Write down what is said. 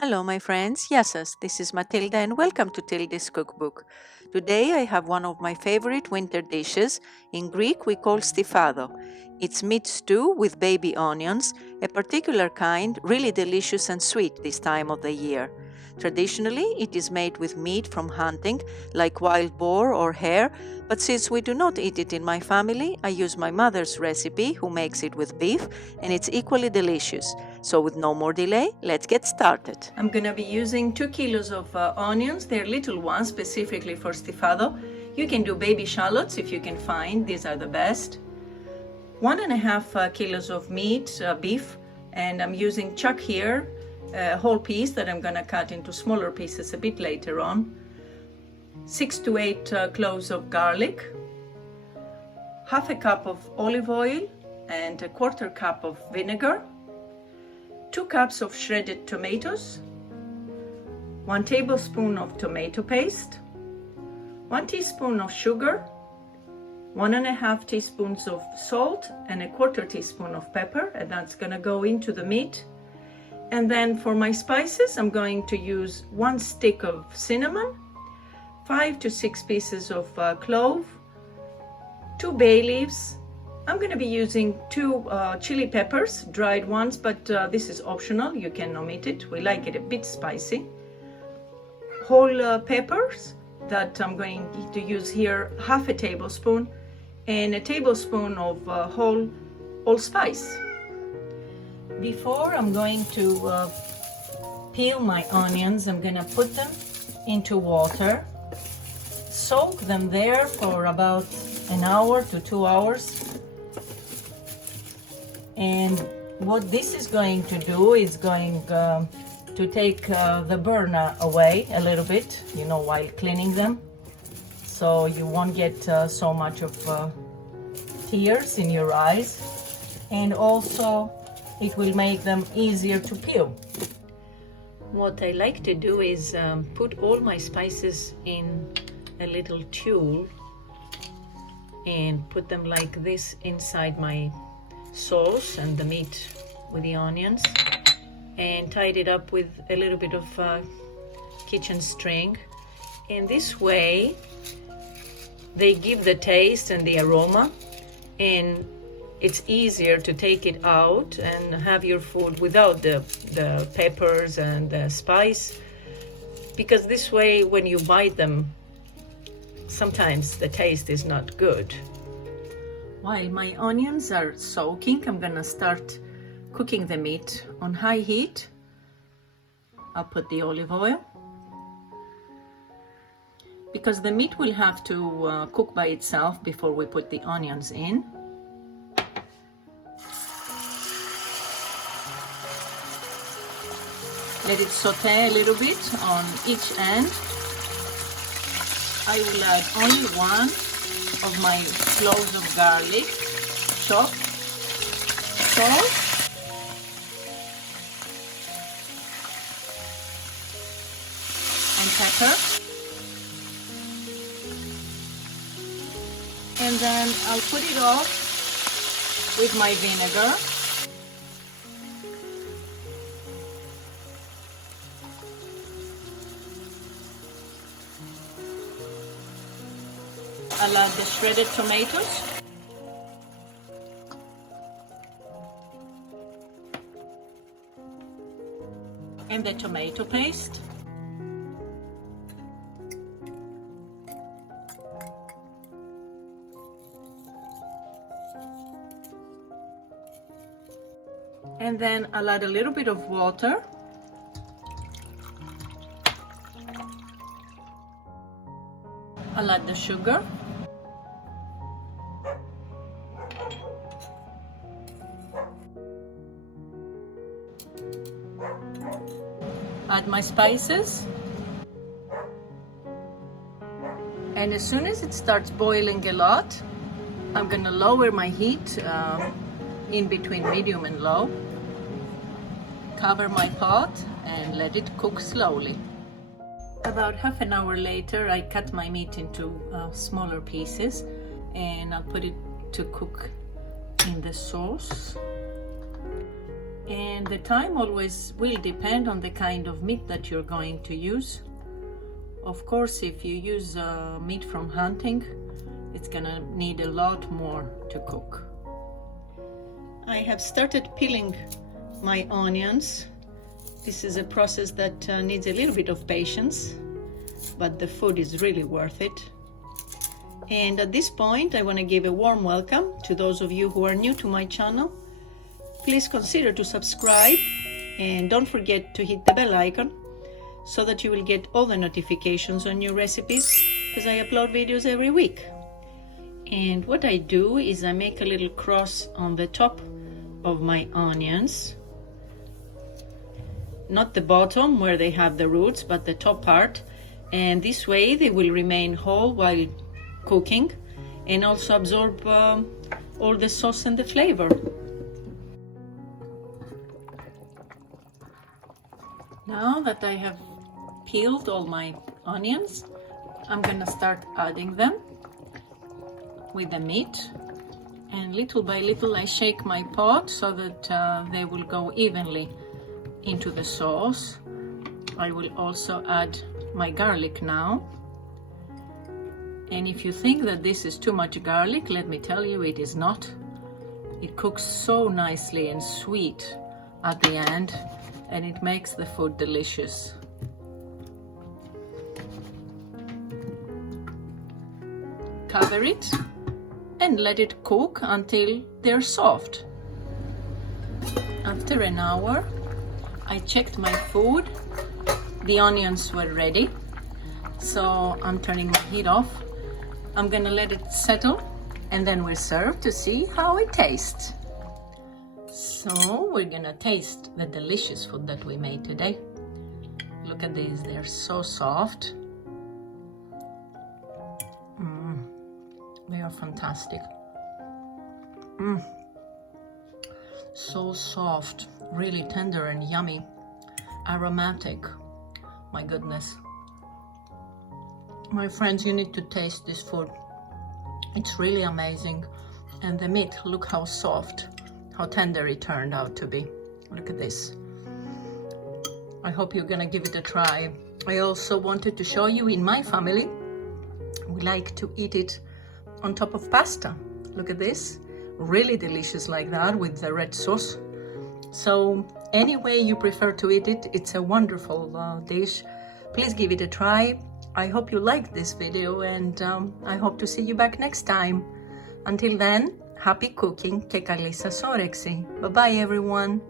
Hello, my friends. Γεια σας. This is Matilda and welcome to Tilda's Cookbook. Today I have one of my favorite winter dishes. In Greek we call stifado. It's meat stew with baby onions, a particular kind, really delicious and sweet this time of the year. Traditionally, it is made with meat from hunting, like wild boar or hare, but since we do not eat it in my family, I use my mother's recipe, who makes it with beef, and it's equally delicious. So with no more delay, let's get started. I'm gonna be using 2 kilos of onions. They're little ones, specifically for stifado. You can do baby shallots if you can find, these are the best. 1.5 kilos of meat, beef, and I'm using chuck here, a whole piece that I'm gonna cut into smaller pieces a bit later on. 6 to 8 cloves of garlic, half a cup of olive oil and a quarter cup of vinegar, 2 cups of shredded tomatoes, 1 tablespoon of tomato paste, 1 teaspoon of sugar, 1.5 teaspoons of salt and a quarter teaspoon of pepper, and that's gonna go into the meat. And then for my spices, I'm going to use 1 stick of cinnamon, 5 to 6 pieces of clove, 2 bay leaves. I'm going to be using 2 chili peppers, dried ones, but this is optional, you can omit it. We like it a bit spicy. Whole peppers that I'm going to use here, half a tablespoon, and a tablespoon of whole allspice. Before I'm going to peel my onions, I'm going to put them into water, soak them there for about an hour to 2 hours. And what this is going to do is going to take the burn away a little bit, you know, while cleaning them. So you won't get so much of tears in your eyes. And also it will make them easier to peel. What I like to do is put all my spices in a little tube and put them like this inside my sauce and the meat with the onions, and tied it up with a little bit of kitchen string. In this way they give the taste and the aroma, and it's easier to take it out and have your food without the peppers and the spice, because this way when you bite them sometimes the taste is not good. While my onions are soaking, I'm gonna start cooking the meat on high heat. I'll put the olive oil, because the meat will have to cook by itself before we put the onions in. Let it saute a little bit on each end. I will add only 1 of my cloves of garlic, chopped, salt, and pepper. And then I'll put it off with my vinegar. I'll add the shredded tomatoes, and the tomato paste, and then I'll add a little bit of water. I'll add the sugar, add my spices, and as soon as it starts boiling a lot, I'm gonna lower my heat in between medium and low, cover my pot and let it cook slowly. About half an hour later, I cut my meat into smaller pieces, and I'll put it to cook in the sauce. And the time always will depend on the kind of meat that you're going to use. Of course, if you use meat from hunting, it's gonna need a lot more to cook. I have started peeling my onions. This is a process that needs a little bit of patience, but the food is really worth it. And at this point, I want to give a warm welcome to those of you who are new to my channel. Please consider to subscribe and don't forget to hit the bell icon so that you will get all the notifications on new recipes, because I upload videos every week. And what I do is I make a little cross on the top of my onions. Not the bottom where they have the roots, but the top part. And this way they will remain whole while cooking and also absorb all the sauce and the flavor. Now that I have peeled all my onions, I'm gonna start adding them with the meat, and little by little I shake my pot so that they will go evenly into the sauce. I will also add my garlic now, and if you think that this is too much garlic, let me tell you, it is not. It cooks so nicely and sweet at the end, and it makes the food delicious. Cover it and let it cook until they're soft. After an hour, I checked my food. The onions were ready, so I'm turning my heat off. I'm gonna let it settle, and then we'll serve to see how it tastes. So we're gonna taste the delicious food that we made today. Look at these, they're so soft. They are fantastic. So soft, really tender and yummy, aromatic. My goodness. My friends, you need to taste this food. It's really amazing. And the meat, look how soft, how tender it turned out to be. Look at this. I hope you're gonna give it a try. I also wanted to show you, in my family, we like to eat it on top of pasta. Look at this, really delicious like that with the red sauce. So any way you prefer to eat it, it's a wonderful dish. Please give it a try. I hope you liked this video, and I hope to see you back next time. Until then, happy cooking και καλή σας όρεξη. Bye bye everyone.